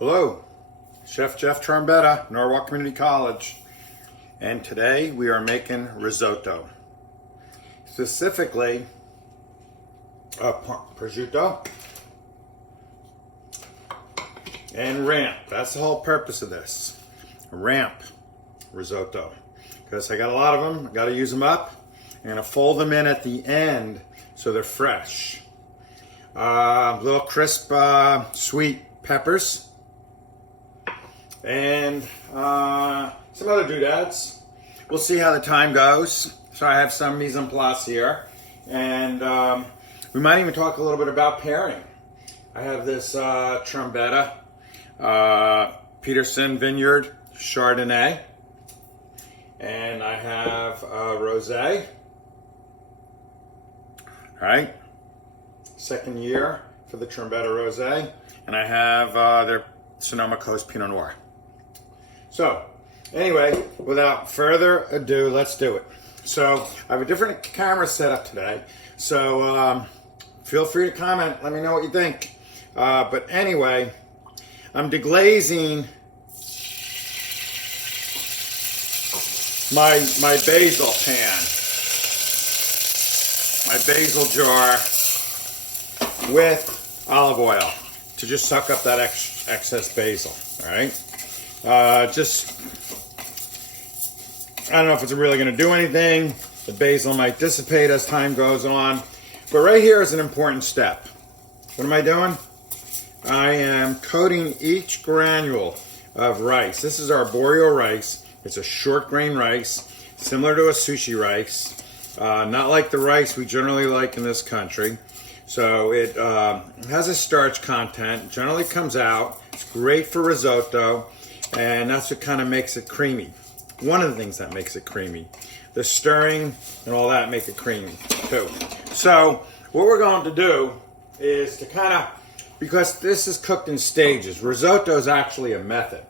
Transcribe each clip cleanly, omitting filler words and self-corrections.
Hello, Chef Jeff Trombetta, Norwalk Community College, and today we are making risotto. Specifically, prosciutto and ramp. That's the whole purpose of this. Ramp risotto. Because I got a lot of them, I got to use them up. I'm going to fold them in at the end so they're fresh. Little crisp, sweet peppers. And some other doodads. We'll see how the time goes. So I have some mise en place here. And we might even talk a little bit about pairing. I have this Trombetta Peterson Vineyard Chardonnay. And I have Rosé. All right. Second year for the Trombetta Rosé. And I have their Sonoma Coast Pinot Noir. So, anyway, without further ado, let's do it. So, I have a different camera set up today. So, feel free to comment. Let me know what you think. But anyway, I'm deglazing my basil pan, my basil jar with olive oil to just suck up that excess basil. All right. I don't know if it's really going to do anything. The basil might dissipate as time goes on. But right here is an important step. What am I doing? I am coating each granule of rice. This is Arborio rice. It's a short grain rice, similar to a sushi rice. Not like the rice we generally like in this country. So it has a starch content, generally comes out. It's great for risotto. And that's what kind of makes it creamy. One of the things that makes it creamy. The stirring and all that make it creamy too. So what we're going to do is to kind of, because this is cooked in stages, risotto is actually a method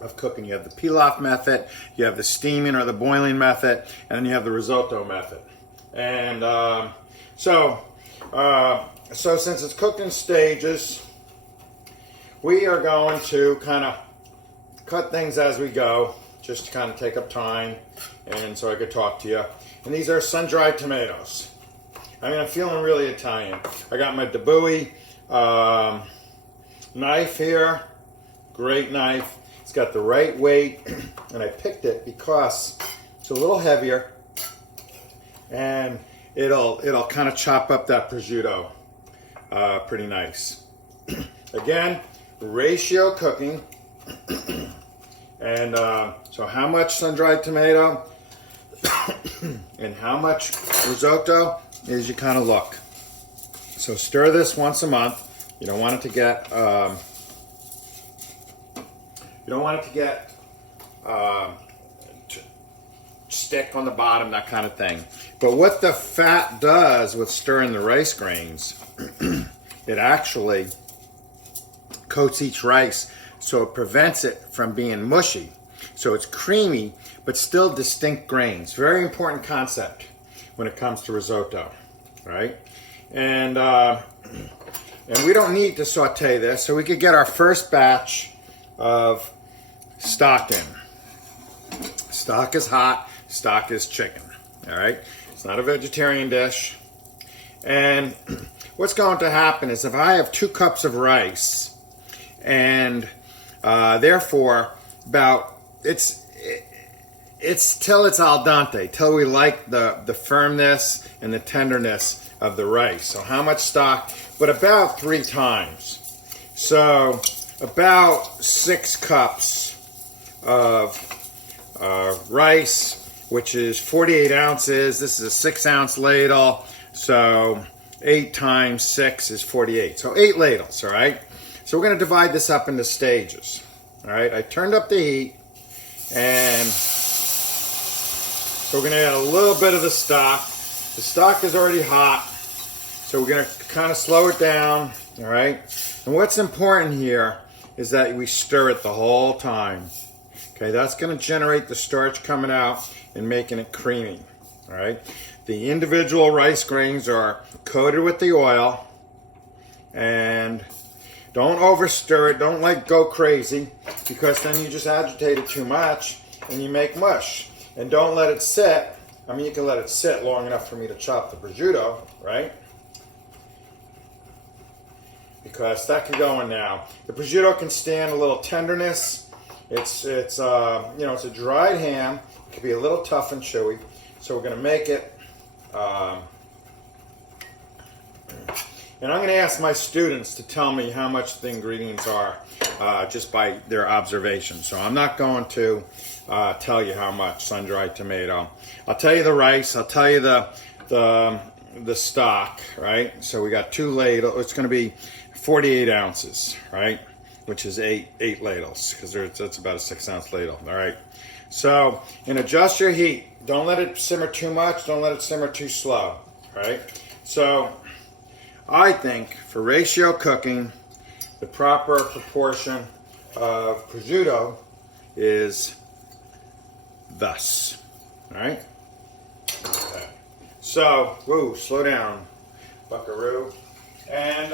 of cooking. You have the pilaf method, you have the steaming or the boiling method, and then you have the risotto method. And so since it's cooked in stages, we are going to kind of cut things as we go, just to kind of take up time, and so I could talk to you. And these are sun-dried tomatoes. I mean, I'm feeling really Italian. I got my Dabui knife here, great knife. It's got the right weight, and I picked it because it's a little heavier, and it'll kind of chop up that prosciutto pretty nice. Again, ratio cooking. And so how much sun-dried tomato and how much risotto is you kind of look. So stir this once a month. You don't want it to get stick on the bottom, that kind of thing. But what the fat does with stirring the rice grains, it actually coats each rice, so it prevents it from being mushy. So it's creamy, but still distinct grains. Very important concept when it comes to risotto, right? And we don't need to saute this, so we could get our first batch of stock in. Stock is hot, stock is chicken, all right? It's not a vegetarian dish. And what's going to happen is if I have 2 cups of rice, and therefore, it's till it's al dente, till we like the firmness and the tenderness of the rice. So how much stock? But about 3 times. So about 6 cups of rice, which is 48 ounces. This is a 6-ounce ladle. So 8 times 6 is 48. So 8 ladles, all right? So we're going to divide this up into stages. All right, I turned up the heat, and so we're going to add a little bit of the stock. The stock is already hot, so we're going to kind of slow it down. All right, and what's important here is that we stir it the whole time. Okay, that's going to generate the starch coming out and making it creamy. All right, the individual rice grains are coated with the oil, and Don't over stir it. Don't like go crazy, because then you just agitate it too much and you make mush. And don't let it sit. I mean, you can let it sit long enough for me to chop the prosciutto, right? Because that can go in now. The prosciutto can stand a little tenderness. It's it's a dried ham. It can be a little tough and chewy. So we're going to make it. And I'm going to ask my students to tell me how much the ingredients are just by their observation. So I'm not going to tell you how much sun-dried tomato. I'll tell you the rice. I'll tell you the stock, right? So we got 2 ladles. It's going to be 48 ounces, right? Which is eight ladles, because that's about a 6-ounce ladle. All right. So, and adjust your heat. Don't let it simmer too much. Don't let it simmer too slow. Right? So, I think for ratio cooking, the proper proportion of prosciutto is thus. All right? Okay. So, slow down, buckaroo. And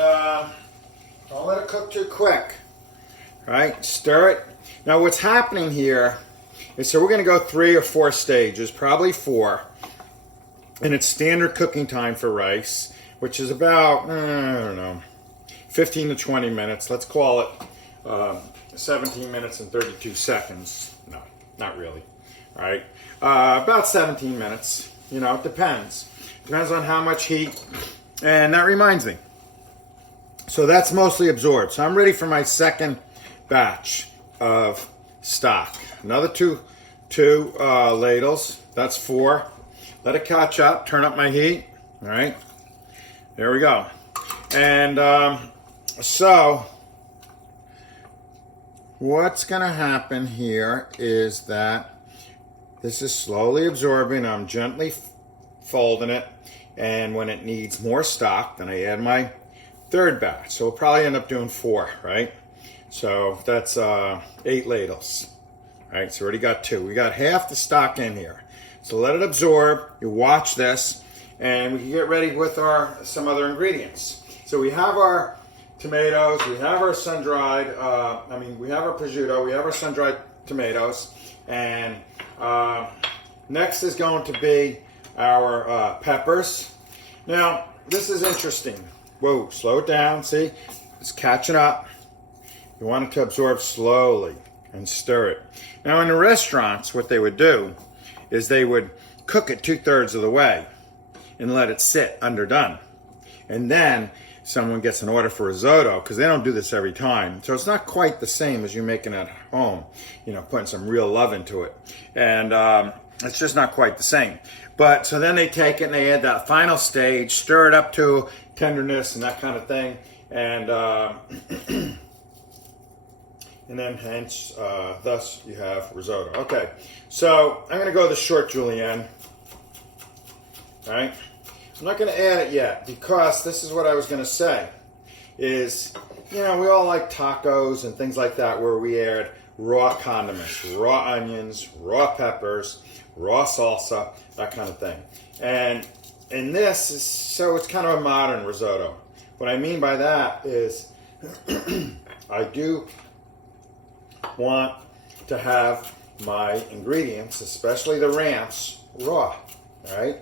don't let it cook too quick. Right? Stir it. Now, what's happening here is, so we're going to go 3 or 4 stages, probably 4. And it's standard cooking time for rice, which is about, 15 to 20 minutes. Let's call it 17 minutes and 32 seconds. No, not really. All right. About 17 minutes. It depends. Depends on how much heat. And that reminds me. So that's mostly absorbed. So I'm ready for my second batch of stock. Another two ladles. That's 4. Let it catch up. Turn up my heat. All right. There we go. And so what's going to happen here is that this is slowly absorbing. I'm gently folding it. And when it needs more stock, then I add my third batch. So we'll probably end up doing 4, right? So that's 8 ladles. All right, so we already got 2. We got half the stock in here. So let it absorb. You watch this, and we can get ready with some other ingredients. So we have our tomatoes. We have our sun-dried. We have our prosciutto. We have our sun-dried tomatoes, and next is going to be our peppers. Now this is interesting. Whoa, slow it down. See, it's catching up. You want it to absorb slowly and stir it. Now in the restaurants, what they would do is they would cook it 2/3 of the way and let it sit underdone. And then someone gets an order for risotto, because they don't do this every time. So it's not quite the same as you making it at home, putting some real love into it. And it's just not quite the same. But so then they take it and they add that final stage, stir it up to tenderness and that kind of thing. And and then hence, thus you have risotto. Okay, so I'm going to go the short julienne. All right, I'm not going to add it yet, because this is what I was going to say. Is, we all like tacos and things like that where we add raw condiments, raw onions, raw peppers, raw salsa, that kind of thing. And this is, so it's kind of a modern risotto. What I mean by that is I do want to have my ingredients, especially the ramps, raw, all right?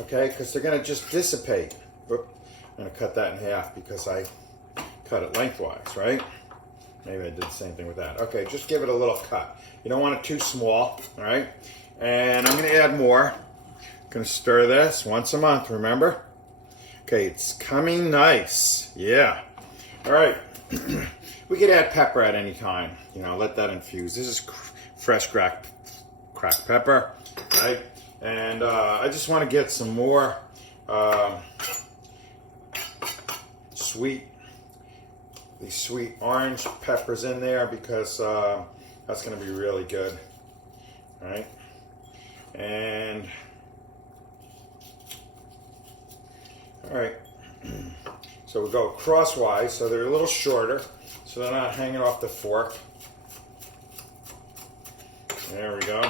Okay, because they're going to just dissipate. Whoop. I'm going to cut that in half because I cut it lengthwise, right? Maybe I did the same thing with that. Okay, just give it a little cut. You don't want it too small, all right? And I'm going to add more. I'm going to stir this once a month, remember? Okay, it's coming nice. Yeah. All right. We could add pepper at any time. Let that infuse. This is fresh cracked pepper, right? And I just want to get some more these sweet orange peppers in there, because that's going to be really good, right? And all right, so we'll go crosswise, so they're a little shorter, so they're not hanging off the fork. There we go.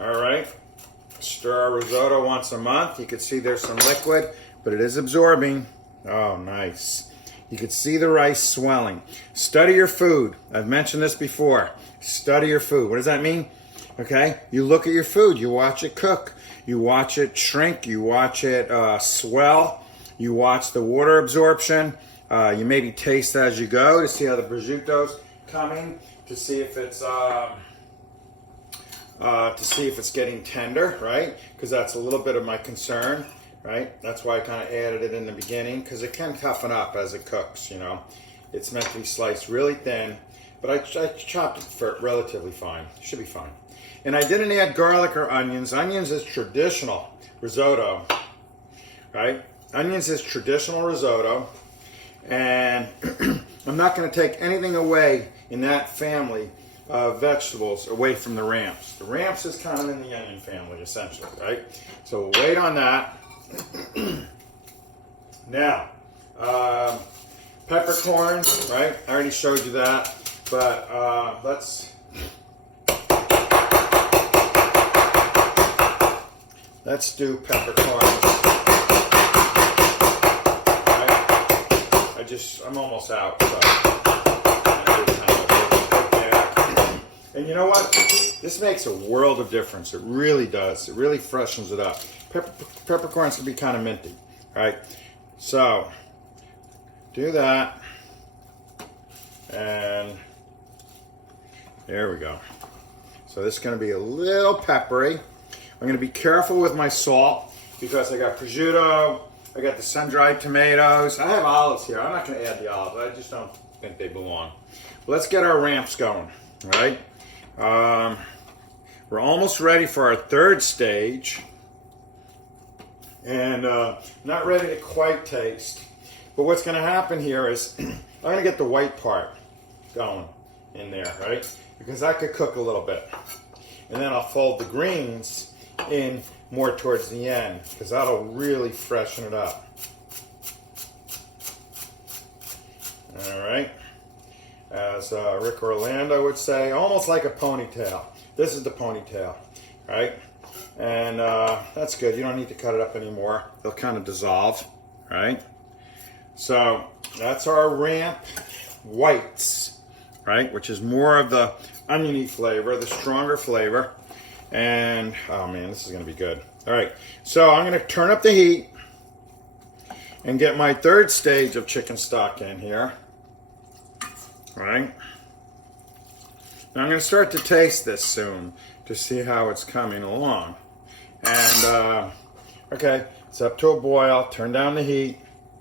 All right, stir our risotto once a month. You can see there's some liquid, but it is absorbing. Oh, nice. You can see the rice swelling. Study your food. I've mentioned this before. Study your food. What does that mean? Okay, you look at your food. You watch it cook. You watch it shrink. You watch it swell. You watch the water absorption. You maybe taste as you go to see how the prosciutto's coming, to see if it's getting tender, right? Because that's a little bit of my concern, right? That's why I kind of added it in the beginning, because it can toughen up as it cooks, you know. It's meant to be sliced really thin, but I chopped it for relatively fine. Should be fine. And I didn't add garlic or onions. Onions is traditional risotto, right? Onions is traditional risotto, and I'm not going to take anything away in that family of vegetables away from the ramps. The ramps is kind of in the onion family, essentially, right? So we'll wait on that. Now, peppercorns, right? I already showed you that, but let's do peppercorns. Right? I'm almost out. So. And you know what? This makes a world of difference. It really does. It really freshens it up. Peppercorns can be kind of minty. All right? So, do that. And there we go. So this is going to be a little peppery. I'm going to be careful with my salt because I got prosciutto, I got the sun-dried tomatoes. I have olives here. I'm not going to add the olives. I just don't think they belong. Let's get our ramps going. All right? We're almost ready for our third stage. And not ready to quite taste. But what's going to happen here is I'm going to get the white part going in there, right? Because that could cook a little bit. And then I'll fold the greens in more towards the end, because that'll really freshen it up. All right. As Rick Orlando would say, almost like a ponytail. This is the ponytail, right? And that's good. You don't need to cut it up anymore. They'll kind of dissolve, right? So that's our ramp whites, right? Which is more of the oniony flavor, the stronger flavor. And, oh man, this is going to be good. All right, so I'm going to turn up the heat and get my third stage of chicken stock in here. All right. Now I'm going to start to taste this soon to see how it's coming along. And, okay, it's up to a boil. Turn down the heat.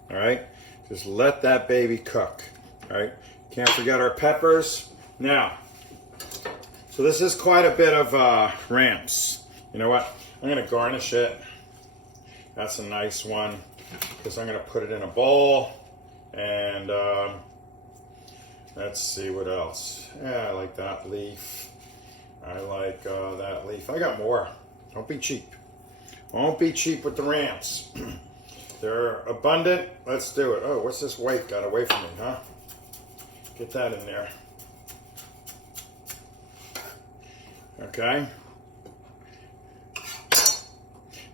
All right. Just let that baby cook. All right. Can't forget our peppers. Now, so this is quite a bit of ramps. You know what? I'm going to garnish it. That's a nice one because I'm going to put it in a bowl. And let's see what else. Yeah, I like that leaf. I like that leaf. I got more. Don't be cheap. Won't be cheap with the ramps. They're abundant. Let's do it. Oh, what's this white got away from me, huh? Get that in there. Okay.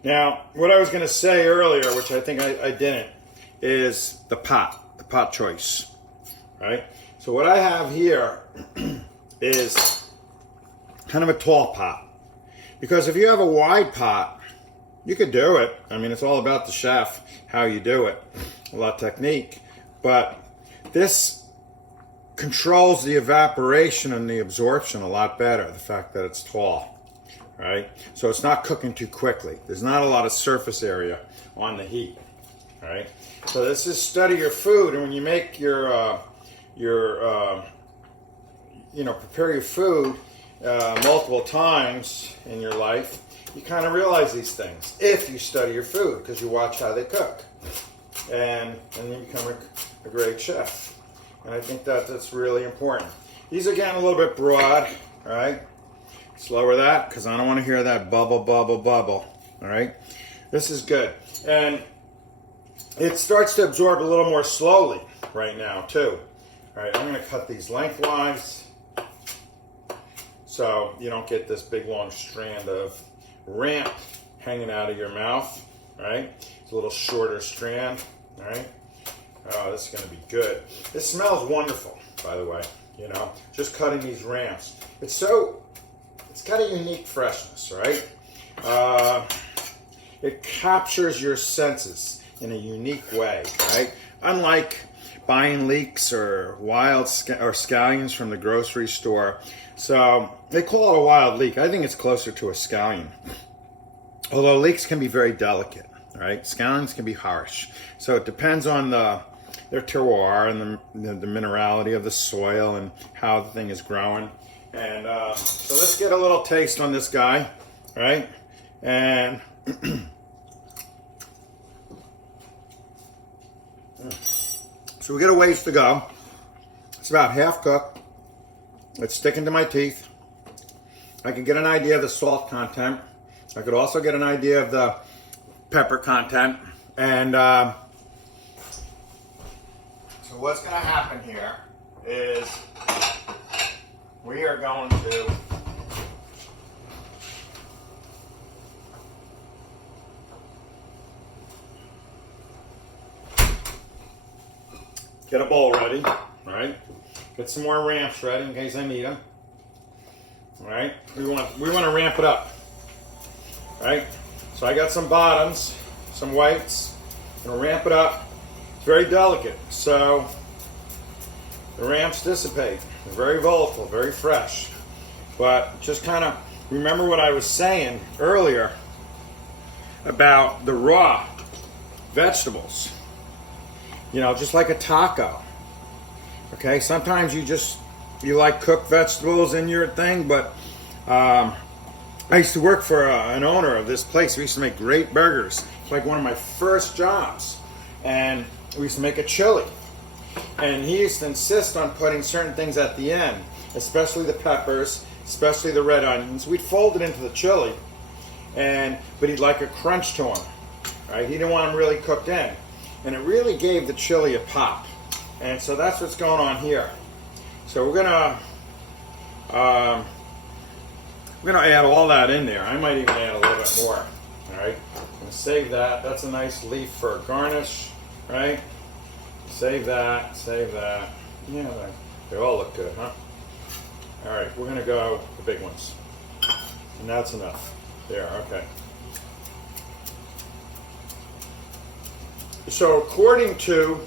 Now, what I was going to say earlier, which I think I didn't, is the pot choice, right? So what I have here is kind of a tall pot. Because if you have a wide pot, you could do it. I mean, it's all about the chef, how you do it, a lot of technique. But this controls the evaporation and the absorption a lot better, the fact that it's tall, right? So it's not cooking too quickly. There's not a lot of surface area on the heat, right? So this is study your food, and when you make your prepare your food multiple times in your life, you kind of realize these things if you study your food, because you watch how they cook, and you become a great chef. And I think that's really important. These are getting a little bit broad, all right? Slower that, because I don't want to hear that bubble, bubble, bubble, all right? This is good. And it starts to absorb a little more slowly right now, too. All right, I'm going to cut these lengthwise so you don't get this big, long strand of ramp hanging out of your mouth, all right? It's a little shorter strand, all right? Oh, this is going to be good. This smells wonderful, by the way. You know, just cutting these ramps. It's got a unique freshness, right? It captures your senses in a unique way, right? Unlike buying leeks or wild or scallions from the grocery store. So they call it a wild leek. I think it's closer to a scallion. Although leeks can be very delicate, right? Scallions can be harsh. So it depends on their terroir and the minerality of the soil and how the thing is growing. And so let's get a little taste on this guy, right? And so we got a ways to go. It's about half cooked. It's sticking to my teeth. I can get an idea of the salt content. I could also get an idea of the pepper content. And so what's going to happen here is we are going to get a bowl ready, right? Get some more ramps ready in case I need them. All right, we want to ramp it up, right? So I got some bottoms, some whites. I'm gonna ramp it up. It's very delicate, so the ramps dissipate. They're very volatile, very fresh. But just kind of remember what I was saying earlier about the raw vegetables. You know, just like a taco. Okay, sometimes you like cooked vegetables in your thing, but I used to work for an owner of this place. We used to make great burgers. It's like one of my first jobs. And we used to make a chili. And he used to insist on putting certain things at the end, especially the peppers, especially the red onions. We'd fold it into the chili, but he'd like a crunch to them. Right? He didn't want them really cooked in. And it really gave the chili a pop. And so that's what's going on here. So we're gonna add all that in there. I might even add a little bit more. All right, I'm gonna save that. That's a nice leaf for a garnish, right? Save that. Save that. Yeah, they all look good, huh? All right, we're gonna go the big ones, and that's enough. There, okay. So according to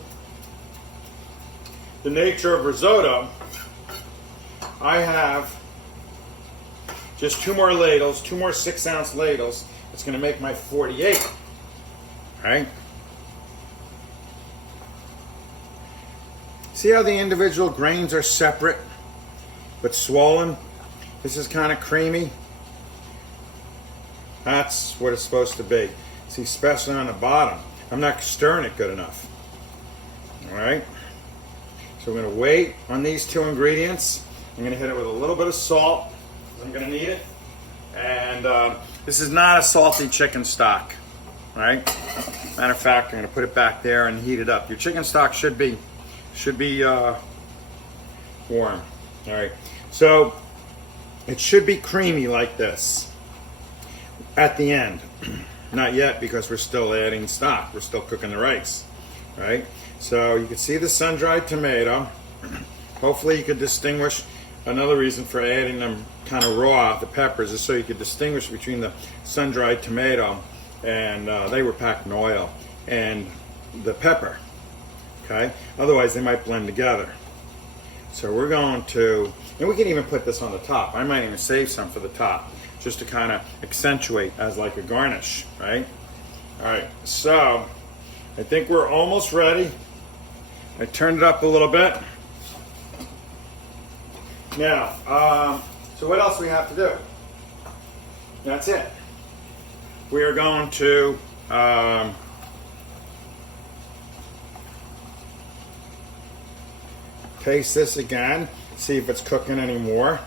the nature of risotto, I have just 2 more ladles, 2 more 6-ounce ladles. It's going to make my 48. Right? See how the individual grains are separate but swollen? This is kind of creamy. That's what it's supposed to be. See, especially on the bottom. I'm not stirring it good enough. All right? So we're going to wait on these 2 ingredients. I'm going to hit it with a little bit of salt. I'm going to need it. And this is not a salty chicken stock. Right? Matter of fact, I'm going to put it back there and heat it up. Your chicken stock should be warm. All right. So it should be creamy like this at the end. Not yet, because we're still adding stock. We're still cooking the rice, right? So you can see the sun-dried tomato. Hopefully you could distinguish. Another reason for adding them kind of raw, the peppers, is so you could distinguish between the sun-dried tomato, and they were packed in oil, and the pepper, okay? Otherwise they might blend together. So we're going to, and we can even put this on the top. I might even save some for the top, just to kind of accentuate as like a garnish, right? All right, so I think we're almost ready. I turned it up a little bit. Now, so what else do we have to do? That's it. We are going to taste this again, see if it's cooking anymore.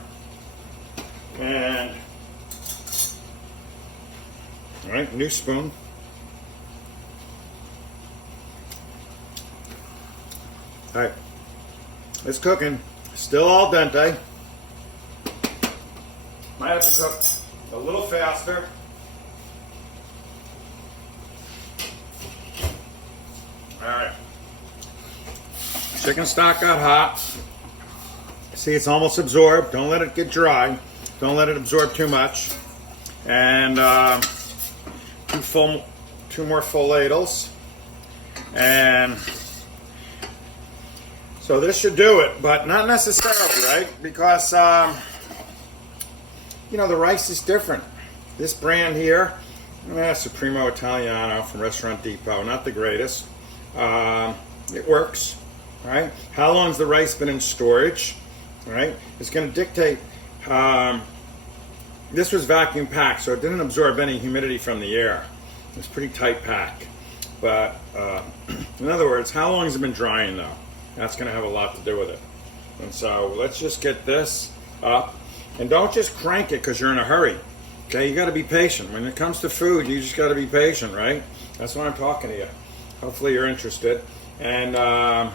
And all right, new spoon. All right, it's cooking. Still al dente. Might have to cook a little faster. All right. Chicken stock got hot. See, it's almost absorbed. Don't let it get dry. Don't let it absorb too much. And two more full ladles. And so this should do it, but not necessarily, right? Because, you know, the rice is different. This brand here, Supremo Italiano from Restaurant Depot, not the greatest. It works, right? How long's the rice been in storage, right? It's going to dictate. This was vacuum packed, so it didn't absorb any humidity from the air. It's pretty tight pack. But in other words, how long has it been drying though? That's going to have a lot to do with it. And so let's just get this up. And don't just crank it because you're in a hurry. Okay, you got to be patient. When it comes to food, you just got to be patient, right? That's why I'm talking to you. Hopefully you're interested. And we're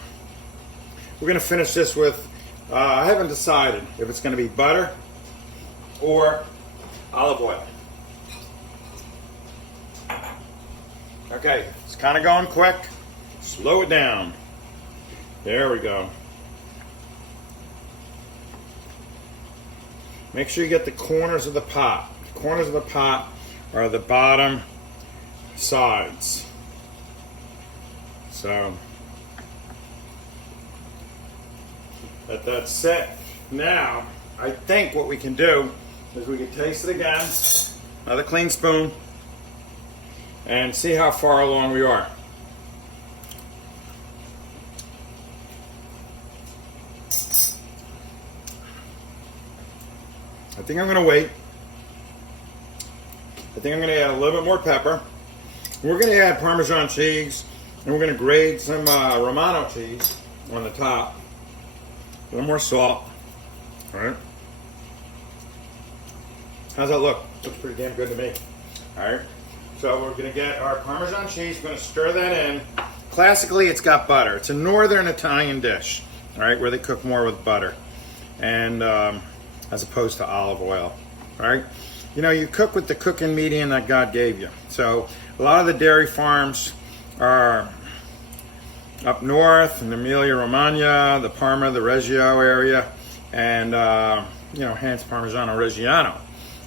going to finish this with, I haven't decided if it's going to be butter or olive oil. Okay, it's kind of going quick. Slow it down. There we go. Make sure you get the corners of the pot. The corners of the pot are the bottom sides. So let that sit. Now, I think what we can do is we can taste it again. Another clean spoon. And see how far along we are. I think I'm going to wait. I think I'm going to add a little bit more pepper. We're going to add Parmesan cheese, and we're going to grate some Romano cheese on the top. A little more salt. All right. How's that look? Looks pretty damn good to me. All right. So we're going to get our Parmesan cheese. We're going to stir that in. Classically, it's got butter. It's a northern Italian dish, all right, where they cook more with butter, and as opposed to olive oil. All right. You know, you cook with the cooking medium that God gave you. So a lot of the dairy farms are up north in the Emilia-Romagna, the Parma, the Reggio area, and you know, hence Parmigiano Reggiano,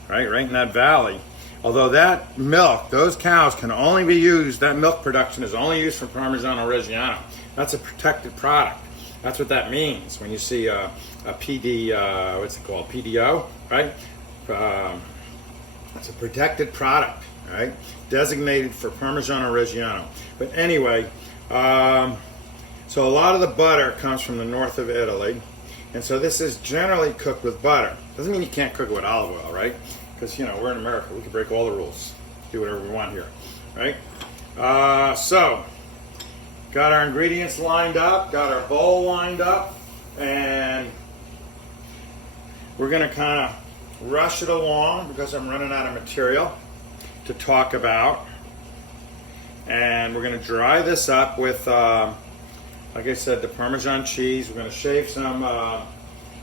right in that valley. Although that milk, those cows can only be used, that milk production is only used for Parmigiano Reggiano. That's a protected product. That's what that means when you see a PD, what's it called, PDO, right? It's a protected product, right? Designated for Parmigiano Reggiano. But anyway, so a lot of the butter comes from the north of Italy. And so this is generally cooked with butter. Doesn't mean you can't cook it with olive oil, right? Because, you know, we're in America. We can break all the rules. Do whatever we want here, right? So, got our ingredients lined up. Got our bowl lined up. And we're going to kind of rush it along because I'm running out of material to talk about. And we're going to dry this up with, like I said, the Parmesan cheese. We're going to shave some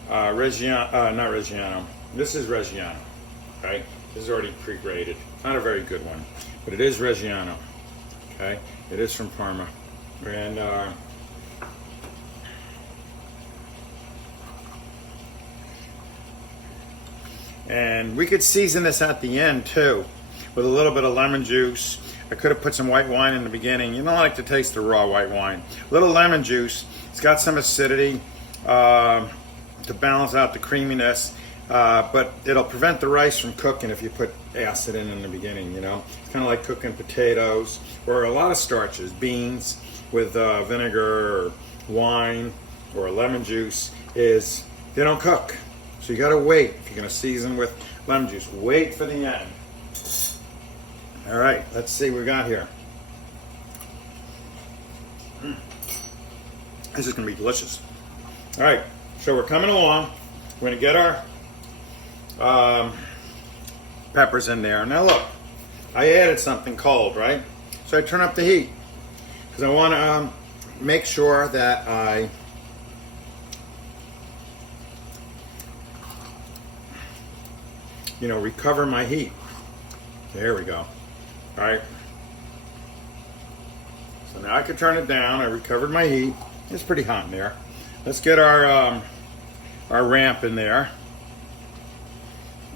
Reggiano, not Reggiano. This is Reggiano. Okay, this is already pre-grated. Not a very good one, but it is Reggiano. Okay, it is from Parma, and we could season this at the end too, with a little bit of lemon juice. I could have put some white wine in the beginning. You don't like to taste the raw white wine. A little lemon juice. It's got some acidity to balance out the creaminess. But it'll prevent the rice from cooking if you put acid in the beginning, you know. It's kind of like cooking potatoes or a lot of starches, beans with vinegar or wine or lemon juice, is they don't cook. So you got to wait if you're going to season with lemon juice. Wait for the end. All right, let's see what we got here. This is going to be delicious. All right, so we're coming along. We're going to get our peppers in there. Now look, I added something cold, right? So I turn up the heat because I want to make sure that I recover my heat. There we go. All right. So now I can turn it down. I recovered my heat. It's pretty hot in there. Let's get our ramp in there.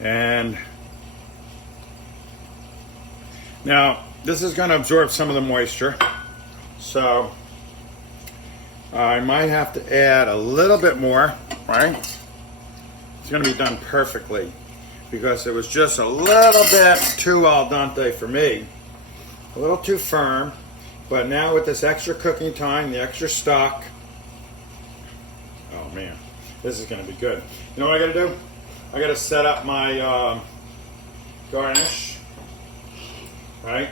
And now this is going to absorb some of the moisture. So I might have to add a little bit more, right? It's going to be done perfectly because it was just a little bit too al dente for me. A little too firm. But now with this extra cooking time, the extra stock, oh man, this is going to be good. You know what I got to do? I got to set up my garnish, right?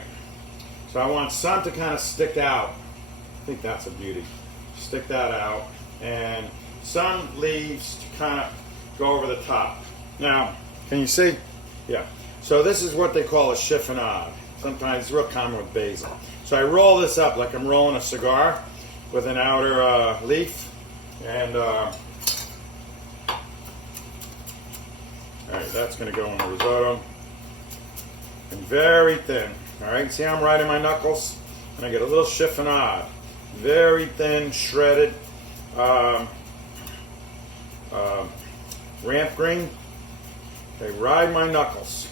So I want some to kind of stick out. I think that's a beauty. Stick that out. And some leaves to kind of go over the top. Now, can you see? Yeah. So this is what they call a chiffonade. Sometimes it's real common with basil. So I roll this up like I'm rolling a cigar with an outer leaf. And all right, that's going to go in the risotto. And very thin. All right, see how I'm riding my knuckles? And I get a little chiffonade. Very thin, shredded ramp green. Okay, ride my knuckles.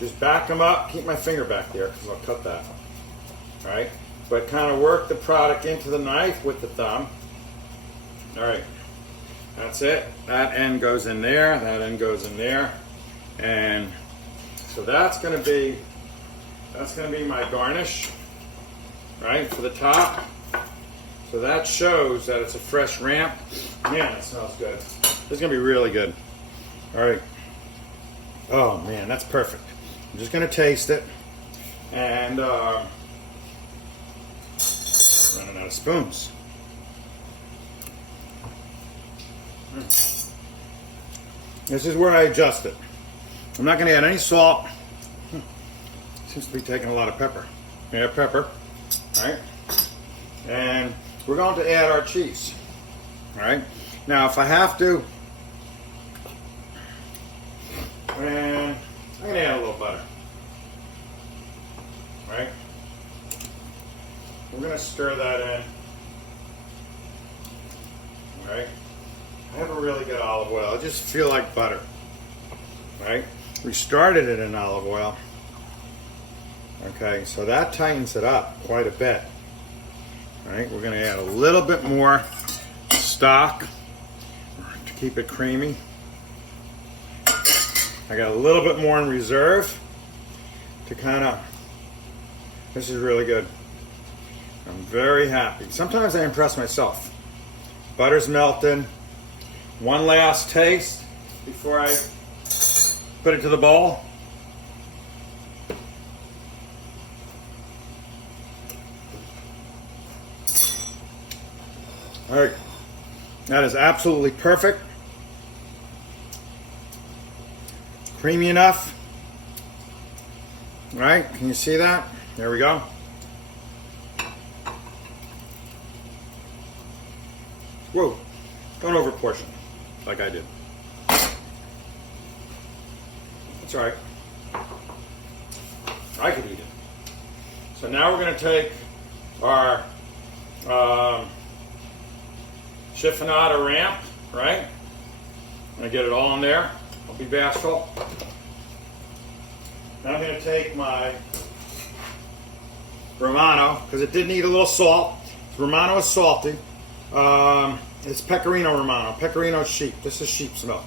Just back them up. Keep my finger back there because I'll cut that. All right, but kind of work the product into the knife with the thumb. All right, that's it. That end goes in there. That end goes in there, and so that's going to be my garnish, right, for the top. So that shows that it's a fresh ramp. Man, it smells good. This is going to be really good. All right. Oh man, that's perfect. I'm just going to taste it, and running out of spoons. This is where I adjust it. I'm not going to add any salt. Seems to be taking a lot of pepper. Yeah, pepper. All right. And we're going to add our cheese. All right. Now, if I have to, and I'm going to add a little butter. All right. We're going to stir that in. All right. I have a really good olive oil. I just feel like butter. All right. We started it in olive oil. Okay, so that tightens it up quite a bit. All right, we're going to add a little bit more stock to keep it creamy. I got a little bit more in reserve to kind of, this is really good. I'm very happy. Sometimes I impress myself. Butter's melted. One last taste before I put it to the bowl. All right, that is absolutely perfect. Creamy enough. All right, can you see that? There we go. Whoa, don't over portion like I did. That's all right. I could eat it. So now we're going to take our chiffonade ramp, right? I'm going to get it all in there. Don't be bashful. Now I'm going to take my Romano, because it did need a little salt. Romano is salty. It's Pecorino Romano. Pecorino sheep. This is sheep's milk.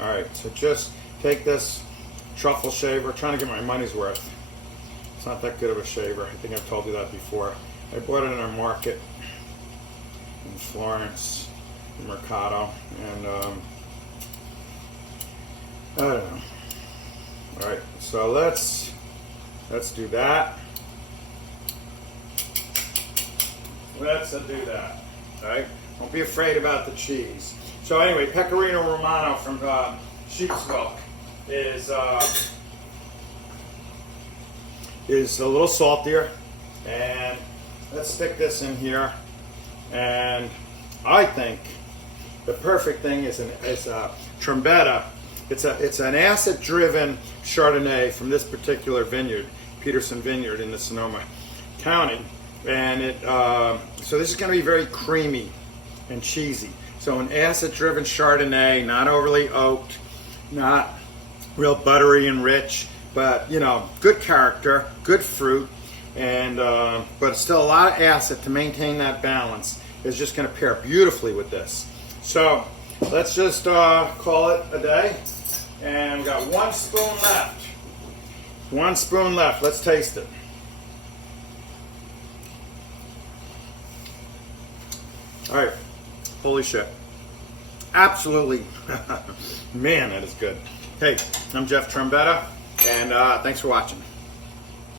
All right, so just take this truffle shaver. Trying to get my money's worth. It's not that good of a shaver. I think I've told you that before. I bought it in a market in Florence, Mercado, and I don't know. All right, so let's do that. Let's do that. All right, don't be afraid about the cheese. So anyway, Pecorino Romano from sheep's milk is a little saltier, and let's stick this in here. And I think the perfect thing is a Trombetta. It's an acid-driven Chardonnay from this particular vineyard, Peterson Vineyard in the Sonoma County, and so this is going to be very creamy and cheesy. So an acid-driven Chardonnay, not overly oaked, not real buttery and rich, but you know, good character, good fruit, and but still a lot of acid to maintain that balance. Is just going to pair beautifully with this. So let's just call it a day. And we got 1 spoon left. 1 spoon left. Let's taste it. All right. Holy shit. Absolutely. Man, that is good. Hey, I'm Jeff Trombetta, and thanks for watching.